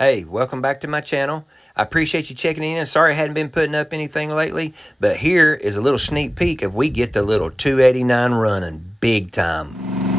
Hey, welcome back to my channel. I appreciate you checking in. Sorry I hadn't been putting up anything lately, but here is a little sneak peek if we get the little 289 running big time.